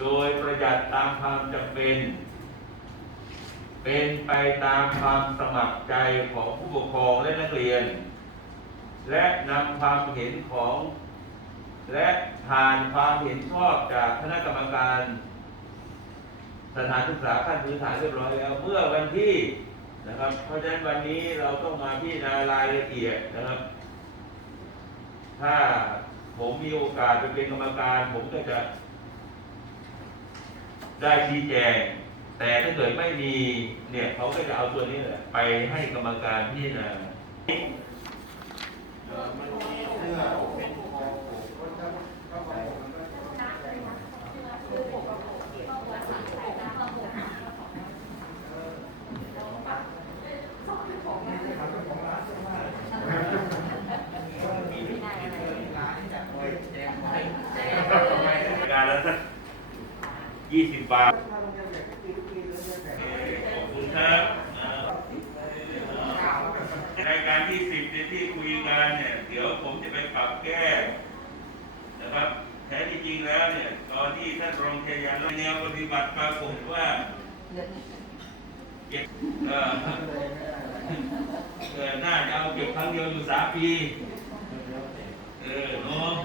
โดยประหยัดตามความจำเป็น เป็นไปตามความสมัครใจของผู้ปกครองและนักเรียน และนำความเห็นของ และผ่านความเห็นชอบจากคณะกรรมการ สถานศึกษาขั้นพื้นฐานเรียบร้อยแล้ว เมื่อวันที่นะครับ เพราะฉะนั้นวันนี้เราต้องมาพิจารณารายละเอียดนะครับ ถ้าผมมีโอกาสไปเป็นกรรมการ ผมก็จะ ได้ชี้แจง แต่ถ้าเกิดไม่มีเนี่ยเขาก็จะเอาตัวนี้แหละไปให้กรรมการพิจารณาการละสัก ยี่สิบบาท ขอบคุณครับอ่ารายการที่สิบที่คุยกันเนี่ย เดี๋ยวผมจะไปปรับแก้นะครับแท้ที่จริงแล้วเนี่ย ตอนที่ท่านรองเทยานแนวปฏิบัติปรากฏว่าเก็บเอ่อเออน่าจะเอาเก็บครั้งเดียวอยู่สามปี เออโน่น